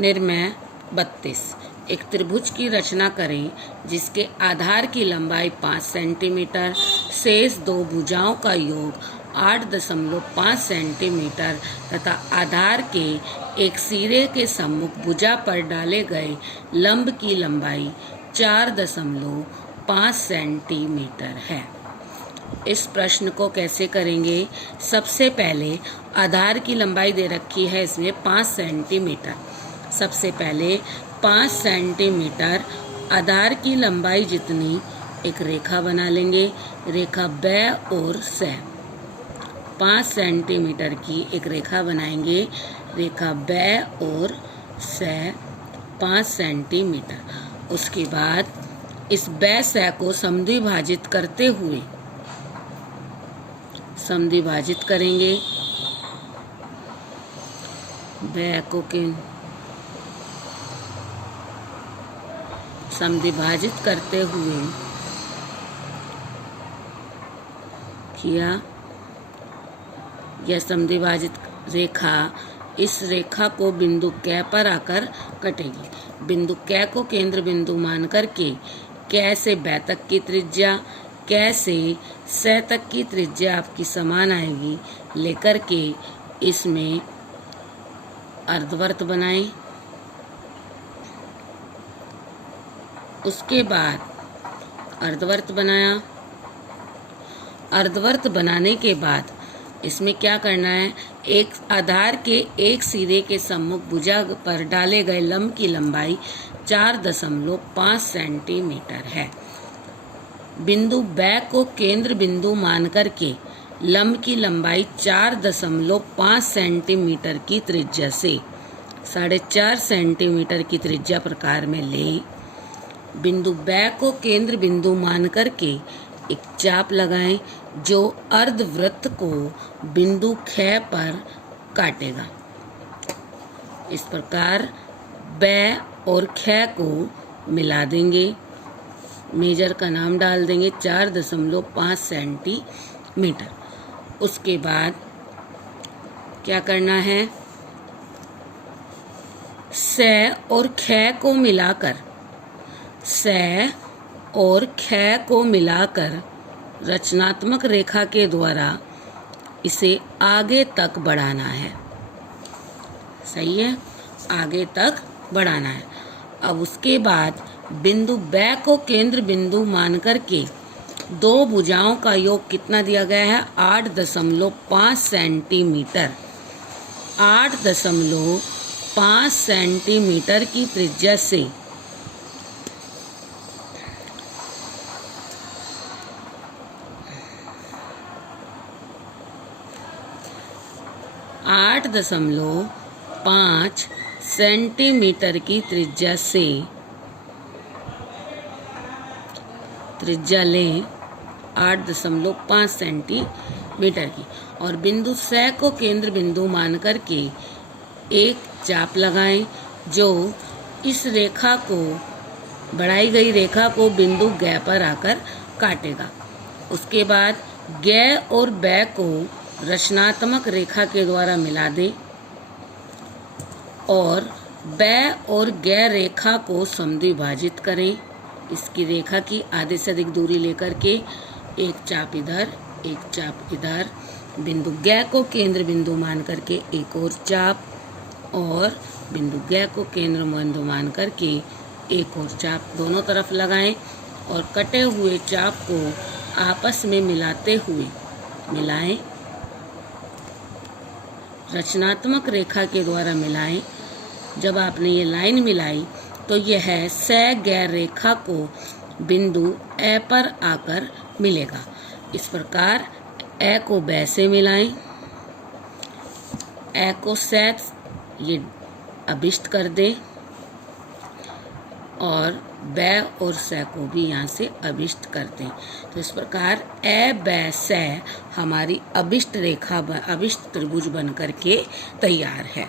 निर्णय 32। एक त्रिभुज की रचना करें जिसके आधार की लंबाई 5 सेंटीमीटर, शेष दो भुजाओं का योग 8.5 सेंटीमीटर तथा आधार के एक सिरे के सम्मुख भुजा पर डाले गए लंब की लंबाई 4.5 सेंटीमीटर है। इस प्रश्न को कैसे करेंगे? सबसे पहले आधार की लंबाई दे रखी है इसमें 5 सेंटीमीटर। सबसे पहले 5 सेंटीमीटर आधार की लंबाई जितनी एक रेखा बना लेंगे, रेखा ब और स। 5 सेंटीमीटर की एक रेखा बनाएंगे, रेखा ब और स 5 सेंटीमीटर। उसके बाद इस ब स को समद्विभाजित करते हुए समद्विभाजित करेंगे। ब को समद्विभाजित करते हुए किया। यह समद्विभाजित रेखा इस रेखा को बिंदु क पर आकर कटेगी। बिंदु क को केंद्र बिंदु मान करके क से ब तक की त्रिज्या, क से स तक की त्रिज्या आपकी समान आएगी, लेकर के इसमें अर्धवृत्त बनाएं। उसके बाद अर्धवृत्त बनाया। अर्धवृत्त बनाने के बाद इसमें क्या करना है? एक आधार के एक सिरे के सम्मुख भुजा पर डाले गए लंब की लंबाई 4.5 सेंटीमीटर है। बिंदु ब को केंद्र बिंदु मान करके लंब की लंबाई 4.5 सेंटीमीटर की त्रिज्या से 4.5 सेंटीमीटर की त्रिज्या प्रकार में लें। बिंदु ब को केंद्र बिंदु मान करके एक चाप लगाएं जो अर्धवृत्त को बिंदु ख पर काटेगा। इस प्रकार ब और ख को मिला देंगे, मेजर का नाम डाल देंगे 4.5 सेंटीमीटर। उसके बाद क्या करना है? स और ख को मिलाकर रचनात्मक रेखा के द्वारा इसे आगे तक बढ़ाना है। सही है, आगे तक बढ़ाना है। अब उसके बाद बिंदु ब को केंद्र बिंदु मान करके दो भुजाओं का योग कितना दिया गया है? 8.5 सेंटीमीटर। 8.5 सेंटीमीटर की त्रिज्या से आठ दशमलव 5 सेंटीमीटर की त्रिज्या से त्रिज्या लें 8.5 सेंटीमीटर की, और बिंदु स को केंद्र बिंदु मान करके एक चाप लगाएं जो इस रेखा को, बढ़ाई गई रेखा को बिंदु ग पर आकर काटेगा। उसके बाद ग और ब को रचनात्मक रेखा के द्वारा मिला दें और ब और ग रेखा को समद्विभाजित करें। इसकी रेखा की आधे से अधिक दूरी लेकर के एक चाप इधर, एक चाप इधर, बिंदु ग को केंद्र बिंदु मान करके एक और चाप, और बिंदु ग को केंद्र बिंदु मान करके एक और चाप दोनों तरफ लगाएं और कटे हुए चाप को आपस में मिलाते हुए मिलाएं। रचनात्मक रेखा के द्वारा मिलाएं। जब आपने ये लाइन मिलाई तो यह स ग रेखा को बिंदु ए पर आकर मिलेगा। इस प्रकार ए को ब से मिलाएं, ए को स ये अभिष्ट कर दें और ब और स को भी यहाँ से अभिष्ट कर दें। तो इस प्रकार ए ब स हमारी अभिष्ट रेखा, अभिष्ट त्रिभुज बन करके तैयार है।